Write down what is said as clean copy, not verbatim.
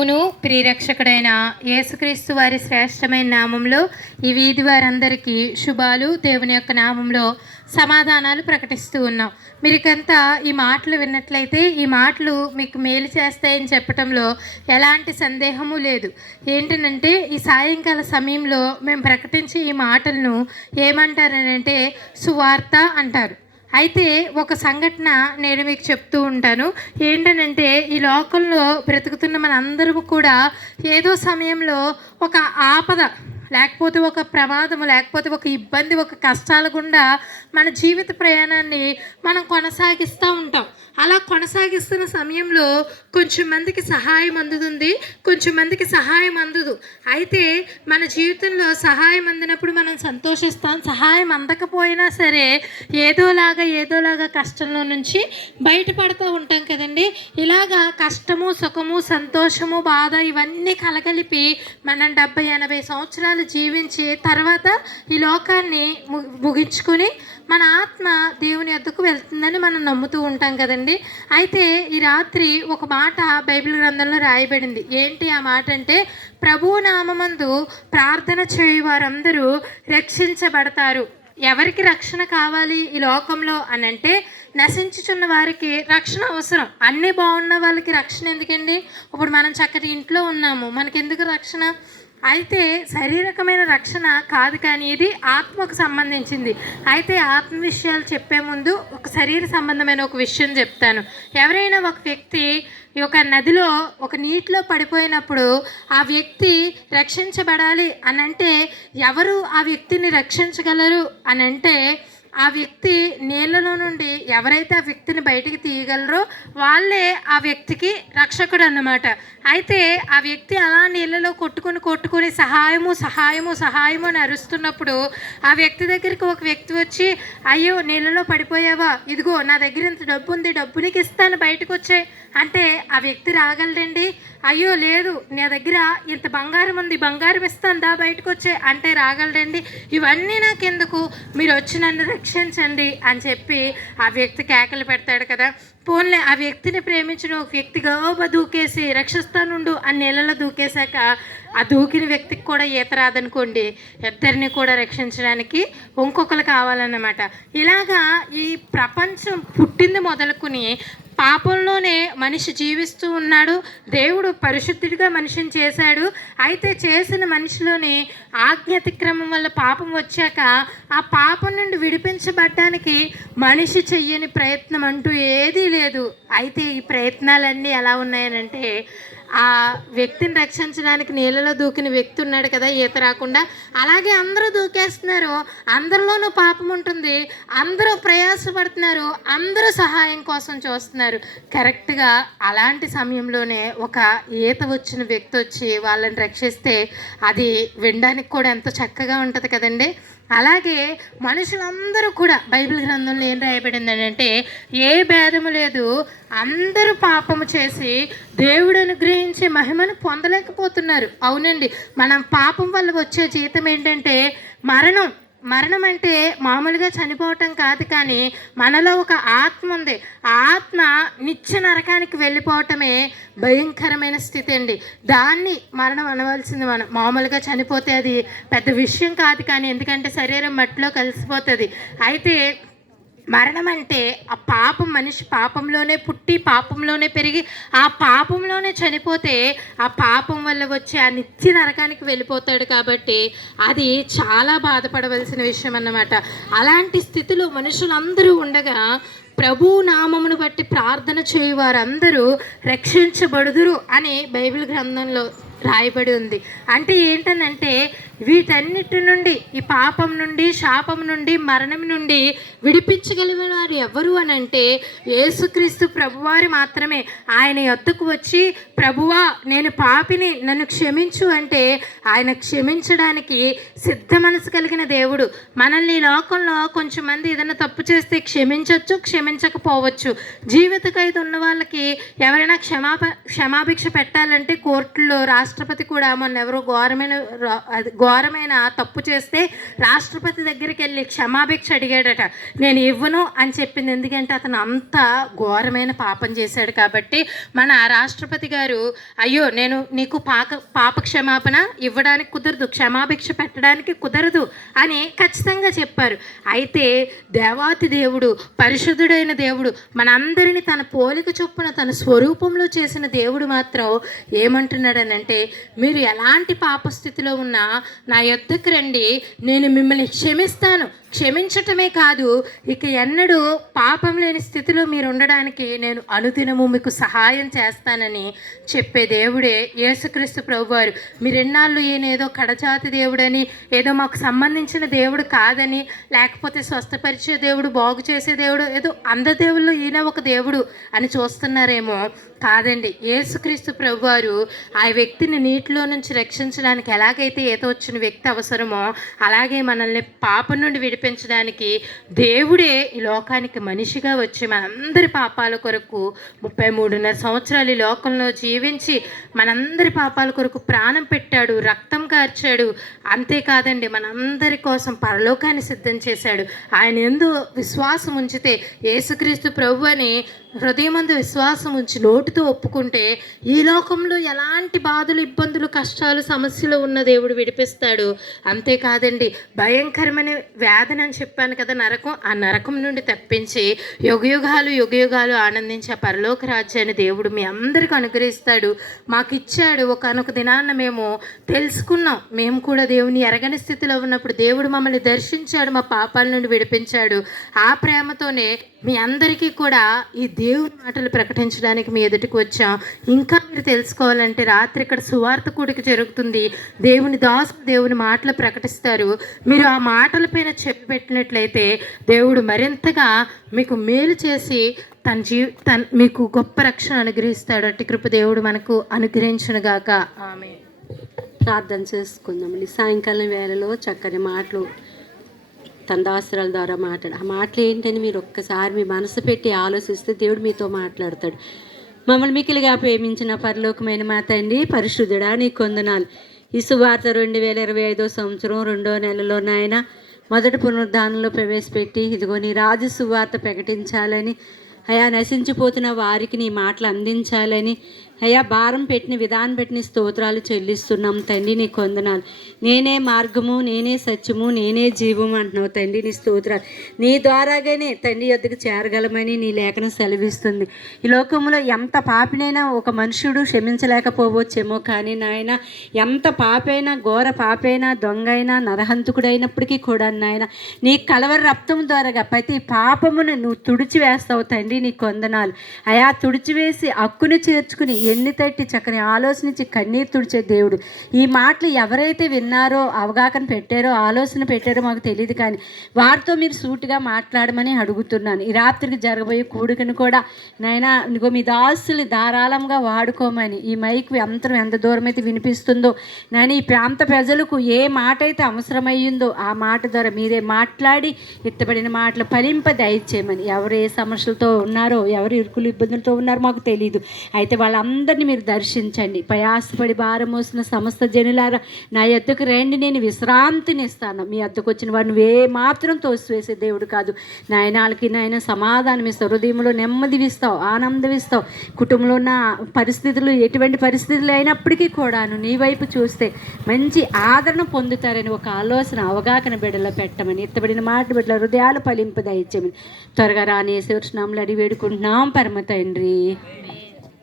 అవును, ప్రియరక్షకుడైన యేసుక్రీస్తు వారి శ్రేష్టమైన నామంలో ఈ వీధి వారందరికీ శుభాలు, దేవుని యొక్క నామంలో సమాధానాలు ప్రకటిస్తూ ఉన్నాం. మీరికంతా ఈ మాటలు విన్నట్లయితే ఈ మాటలు మీకు మేలు చేస్తాయని చెప్పడంలో ఎలాంటి సందేహము లేదు. ఏంటంటే ఈ సాయంకాల సమయంలో మేము ప్రకటించే ఈ మాటలను ఏమంటారనంటే సువార్త అంటారు. అయితే ఒక సంఘటన నేను మీకు చెప్తూ ఉంటాను. ఏంటనంటే ఈ లోకంలో బ్రతుకుతున్న మనందరము కూడా ఏదో సమయంలో ఒక ఆపద, లేకపోతే ఒక ప్రమాదము, లేకపోతే ఒక ఇబ్బంది, ఒక కష్టాల గుండా మన జీవిత ప్రయాణాన్ని మనం కొనసాగిస్తూ ఉంటాం. అలా కొనసాగిస్తున్న సమయంలో కొంచెం మందికి సహాయం అందుతుంది, కొంచెం మందికి సహాయం అందదు. అయితే మన జీవితంలో సహాయం అందినప్పుడు మనం సంతోషిస్తాం. సహాయం అందకపోయినా సరే ఏదోలాగా కష్టంలో నుంచి బయటపడుతూ ఉంటాం కదండి. ఇలాగా కష్టము, సుఖము, సంతోషము, బాధ ఇవన్నీ కలగలిపి మనం 70-80 సంవత్సరాలు జీవించి తర్వాత ఈ లోకాన్ని ముగించుకొని మన ఆత్మ దేవుని యొద్దకు వెళ్తుందని మనం నమ్ముతూ ఉంటాం కదండి. అయితే ఈ రాత్రి ఒక మాట బైబిల్ గ్రంథంలో రాయబడింది. ఏంటి ఆ మాట అంటే, ప్రభువు నామమందు ప్రార్థన చేయు వారందరూ రక్షించబడతారు. ఎవరికి రక్షణ కావాలి ఈ లోకంలో అని అంటే, నశించుచున్న వారికి రక్షణ అవసరం. అన్నీ బాగున్న వాళ్ళకి రక్షణ ఎందుకండి? ఇప్పుడు మనం చక్కటి ఇంట్లో ఉన్నాము, మనకెందుకు రక్షణ? అయితే శారీరకమైన రక్షణ కాదు, కానీ ఇది ఆత్మకు సంబంధించింది. అయితే ఆత్మ విషయాలు చెప్పే ముందు ఒక శరీర సంబంధమైన ఒక విషయం చెప్తాను. ఎవరైనా ఒక వ్యక్తి ఒక నదిలో ఒక నీటిలో పడిపోయినప్పుడు ఆ వ్యక్తి రక్షించబడాలి అని అంటే ఎవరు ఆ వ్యక్తిని రక్షించగలరు అని అంటే, ఆ వ్యక్తి నీళ్ళలో నుండి ఎవరైతే ఆ వ్యక్తిని బయటికి తీయగలరో వాళ్ళే ఆ వ్యక్తికి రక్షకుడు అన్నమాట. అయితే ఆ వ్యక్తి అలా నీళ్ళలో కొట్టుకుని సహాయము అని అరుస్తున్నప్పుడు ఆ వ్యక్తి దగ్గరికి ఒక వ్యక్తి వచ్చి, అయ్యో నీళ్ళలో పడిపోయావా, ఇదిగో నా దగ్గర ఇంత డబ్బు ఉంది, డబ్బు నీకు ఇస్తాను, బయటకు వచ్చే అంటే ఆ వ్యక్తి రాగలడండి? అయ్యో లేదు, నా దగ్గర ఇంత బంగారం ఉంది, బంగారం ఇస్తాను, దా బయటకు వచ్చే అంటే రాగలడండి? ఇవన్నీ నాకెందుకు, మీరు వచ్చి నన్ను రక్షించండి అని చెప్పి ఆ వ్యక్తి కేకలు పెడతాడు కదా. పోన్లే, ఆ వ్యక్తిని ప్రేమించిన ఒక వ్యక్తి గోబా దూకేసి రక్షిస్తానుండు అని నీళ్ళలో దూకేశాక ఆ దూకిన వ్యక్తికి కూడా ఈత రాదనుకోండి, ఇద్దరిని కూడా రక్షించడానికి ఇంకొకరు కావాలన్నమాట. ఇలాగా ఈ ప్రపంచం పుట్టింది మొదలుకొని పాపంలోనే మనిషి జీవిస్తూ ఉన్నాడు. దేవుడు పరిశుద్ధుడిగా మనిషిని చేశాడు. అయితే చేసిన మనిషిలోని ఆజ్ఞాతిక్రమం వల్ల పాపం వచ్చాక ఆ పాపం నుండి విడిపించబడ్డానికి మనిషి చెయ్యని ప్రయత్నం అంటూ ఏదీ లేదు. అయితే ఈ ప్రయత్నాలన్నీ ఎలా ఉన్నాయనంటే, ఆ వ్యక్తిని రక్షించడానికి నీళ్ళలో దూకిన వ్యక్తి ఉన్నాడు కదా ఈత రాకుండా, అలాగే అందరూ దూకేస్తున్నారు, అందరిలోనూ పాపం ఉంటుంది, అందరూ ప్రయాసపడుతున్నారు, అందరూ సహాయం కోసం చూస్తున్నారు. కరెక్ట్గా అలాంటి సమయంలోనే ఒక ఈత వచ్చిన వ్యక్తి వచ్చి వాళ్ళని రక్షిస్తే అది వినడానికి కూడా ఎంతో చక్కగా ఉంటుంది కదండి. అలాగే మనుషులందరూ కూడా బైబిల్ గ్రంథంలో ఏం రాయబడింది అంటే, ఏ భేదము లేదు, అందరూ పాపము చేసి దేవుడు అనుగ్రహించే మహిమను పొందలేకపోతున్నారు. అవునండి, మనం పాపం వల్ల వచ్చే జీతం ఏంటంటే మరణం అంటే మామూలుగా చనిపోవటం కాదు, కానీ మనలో ఒక ఆత్మ ఉంది. ఆ ఆత్మ నిత్య నరకానికి వెళ్ళిపోవటమే భయంకరమైన స్థితి అండి. దాన్ని మరణం అనవలసింది. మనం మామూలుగా చనిపోతే అది పెద్ద విషయం కాదు, కానీ ఎందుకంటే శరీరం మట్టిలో కలిసిపోతుంది. అయితే మరణం అంటే ఆ పాపం, మనిషి పాపంలోనే పుట్టి పాపంలోనే పెరిగి ఆ పాపంలోనే చనిపోతే ఆ పాపం వల్ల వచ్చి ఆ నిత్య నరకానికి వెళ్ళిపోతాడు. కాబట్టి అది చాలా బాధపడవలసిన విషయం అన్నమాట. అలాంటి స్థితిలో మనుషులందరూ ఉండగా ప్రభు నామమును బట్టి ప్రార్థన చేయు వారందరూ రక్షించబడుదురు అని బైబిల్ గ్రంథంలో రాయబడి ఉంది. అంటే ఏంటనంటే, వీటన్నిటి నుండి, ఈ పాపం నుండి, శాపం నుండి, మరణం నుండి విడిపించగలిగిన వారు ఎవరు అని అంటే యేసుక్రీస్తు ప్రభువారు మాత్రమే. ఆయన యొద్దకు వచ్చి, ప్రభువా నేను పాపిని, నన్ను క్షమించు అంటే ఆయన క్షమించడానికి సిద్ధ మనసు కలిగిన దేవుడు. మనల్ని లోకంలో కొంచెం మంది ఏదైనా తప్పు చేస్తే క్షమించవచ్చు, క్షమించకపోవచ్చు. జీవిత ఖైదు ఉన్న వాళ్ళకి ఎవరైనా క్షమాభిక్ష పెట్టాలంటే కోర్టులో, రాష్ట్ర రాష్ట్రపతి కూడా మొన్న ఎవరో ఘోరమైన తప్పు చేస్తే రాష్ట్రపతి దగ్గరికి వెళ్ళి క్షమాభిక్ష అడిగాడట. నేను ఇవ్వను అని చెప్పింది. ఎందుకంటే అతను అంత ఘోరమైన పాపం చేశాడు కాబట్టి మన రాష్ట్రపతి గారు అయ్యో నేను నీకు పాప క్షమాపణ ఇవ్వడానికి కుదరదు, క్షమాభిక్ష పెట్టడానికి కుదరదు అని ఖచ్చితంగా చెప్పారు. అయితే దేవాతి దేవుడు, పరిశుద్ధుడైన దేవుడు, మనందరినీ తన పోలిక చొప్పున తన స్వరూపంలో చేసిన దేవుడు మాత్రం ఏమంటున్నాడనంటే, మీరు ఎలాంటి పాపస్థితిలో ఉన్నా నా యొద్దకు రండి, నేను మిమ్మల్ని క్షమిస్తాను. క్షమించటమే కాదు, ఇక ఎన్నడూ పాపం లేని స్థితిలో మీరు ఉండడానికి నేను అనుదినము మీకు సహాయం చేస్తానని చెప్పే దేవుడే యేసుక్రీస్తు ప్రభువారు. మీరెన్నాళ్ళు ఈయన ఏదో కడజాతి దేవుడని, ఏదో మాకు సంబంధించిన దేవుడు కాదని, లేకపోతే స్వస్థపరిచే దేవుడు, బాగు చేసే దేవుడు, ఏదో అందదేవుల్లో ఈయన ఒక దేవుడు అని చూస్తున్నారేమో. కాదండి, యేసుక్రీస్తు ప్రభువారు ఆ వ్యక్తిని నీటిలో నుంచి రక్షించడానికి ఎలాగైతే ఈత వచ్చిన వ్యక్తి అవసరమో అలాగే మనల్ని పాపం నుండి విడిపించడానికి దేవుడే ఈ లోకానికి మనిషిగా వచ్చి మనందరి పాపాల కొరకు 33.5 సంవత్సరాలు ఈ లోకంలో జీవించి మనందరి పాపాల కొరకు ప్రాణం పెట్టాడు, రక్తం కార్చాడు. అంతేకాదండి, మనందరి కోసం పరలోకాన్ని సిద్ధం చేశాడు. ఆయన యందు విశ్వాసం ఉంచితే, యేసుక్రీస్తు ప్రభు అని హృదయమందు విశ్వాసం ఉంచి నోటితో ఒప్పుకుంటే ఈ లోకంలో ఎలాంటి బాధలు, ఇబ్బందులు, కష్టాలు, సమస్యలు ఉన్న దేవుడు విడిపిస్తాడు. అంతేకాదండి, భయంకరమైన వేదన అని చెప్పాను కదా, నరకం, ఆ నరకం నుండి తప్పించి యుగయుగాలు ఆనందించే ఆ పరలోక రాజ్యాన్ని దేవుడు మీ అందరికీ అనుగ్రహిస్తాడు. మాకు ఇచ్చాడు. ఒకనొక దినాన్న మేము తెలుసుకున్నాం, మేము కూడా దేవుని ఎరగని స్థితిలో ఉన్నప్పుడు దేవుడు మమ్మల్ని దర్శించాడు, మా పాపాల నుండి విడిపించాడు. ఆ ప్రేమతోనే మీ అందరికీ కూడా ఈ దేవుని మాటలు ప్రకటించడానికి మీ ఎదుటికి వచ్చాం. ఇంకా మీరు తెలుసుకోవాలంటే రాత్రి ఇక్కడ సువార్త కూడిక జరుగుతుంది. దేవుని దాసులు దేవుని మాటలు ప్రకటిస్తారు. మీరు ఆ మాటలపైన చెప్పి పెట్టినట్లయితే దేవుడు మరింతగా మీకు మేలు చేసి మీకు గొప్ప రక్షణ అనుగ్రహిస్తాడు. అట్టి కృప దేవుడు మనకు అనుగ్రహించునుగాక. ఆమేన్. ప్రార్థన చేసుకుందామండి. సాయంకాలం వేళలో చక్కని మాటలు తన దాసురాల ద్వారా ఆ మాటలు ఏంటని మీరు ఒక్కసారి మీ మనసు పెట్టి ఆలోచిస్తే దేవుడు మీతో మాట్లాడతాడు. మమ్మల్ని మిక్కిలిగా ప్రేమించిన పరలోకమైన మా తండ్రి, పరిశుద్ధుడా నీకు వందనాలు. ఈ సువార్త 2025 సంవత్సరం 2వ నెలలో నాయన మొదటి పునరుద్ధానంలో ప్రవేశపెట్టి ఇదిగో నీ రాజు సువార్త ప్రకటించాలని, అయా నశించిపోతున్న వారికి నీ మాటలు అందించాలని, అయ్యా భారం పెట్టిన విధానం పెట్టిన స్తోత్రాలు చెల్లిస్తున్నాం తండ్రి. నీ వందనాలు. నేనే మార్గము, నేనే సత్యము, నేనే జీవము అంటున్నావు తండ్రి. నీ స్తోత్రాలు. నీ ద్వారాగానే తండ్రి యొద్దకు చేరగలమని నీ లేఖనం సెలవిస్తుంది. ఈ లోకంలో ఎంత పాపినైనా ఒక మనుషుడు క్షమించలేకపోవచ్చేమో, కానీ నాయన ఎంత పాపైనా, ఘోర పాపైనా, దొంగైనా, నరహంతకుడైనప్పటికీ కూడా నాయన నీ కలవరి రక్తం ద్వారా ప్రతి పాపమును నువ్వు తుడిచివేస్తావు తండ్రి. నీ వందనాలు. అయా తుడిచివేసి హక్కును చేర్చుకుని ఎన్ని తట్టి చక్కని ఆలోచనించి కన్నీరు తుడిచే దేవుడు. ఈ మాటలు ఎవరైతే విన్నారో, అవగాహన పెట్టారో, ఆలోచన పెట్టారో మాకు తెలియదు, కానీ వారితో మీరు సూటిగా మాట్లాడమని అడుగుతున్నాను. ఈ రాత్రికి జరగబోయే కూడికను కూడా నాయనా ఇంకో మీ దాసులు ధారాళంగా వాడుకోమని, ఈ మైక్ అంతరం ఎంత దూరం అయితే వినిపిస్తుందో నాయన ఈ ప్రాంత ప్రజలకు ఏ మాట అయితే అవసరమయ్యిందో ఆ మాట ద్వారా మీరే మాట్లాడి ఎత్తబడిన మాటలు ఫలింప దయచేయమని. ఎవరు ఏ సమస్యలతో ఉన్నారో, ఎవరు ఇరుకులు ఇబ్బందులతో ఉన్నారో మాకు తెలియదు, అయితే వాళ్ళందరినీ మీరు దర్శించండి. ప్రయాసపడి భారం మోసిన సమస్త జనులారా నా యొద్దకు రండి, నేను విశ్రాంతిని ఇస్తాను. మీ వద్దకు వచ్చిన వాడిని ఏ మాత్రం తోసివేసే దేవుడు కాదు నాయనాలకి. నాయన సమాధానం ఇస్తావు, హృదయంలో నెమ్మది ఇస్తావు, ఆనందం ఇస్తావు. కుటుంబంలో ఉన్న పరిస్థితులు ఎటువంటి పరిస్థితులు అయినప్పటికీ కూడాను నీ వైపు చూస్తే మంచి ఆదరణ పొందుతారని ఒక ఆలోచన అవగాహన బిడ్డలో పెట్టమని, ఎత్తబడిన మాట బిడ్డల హృదయాలు ఫలింపు దయచేయమని త్వరగా రాని యేసు నామములో అడిగి వేడుకుంటున్నాం పరమ తండ్రి.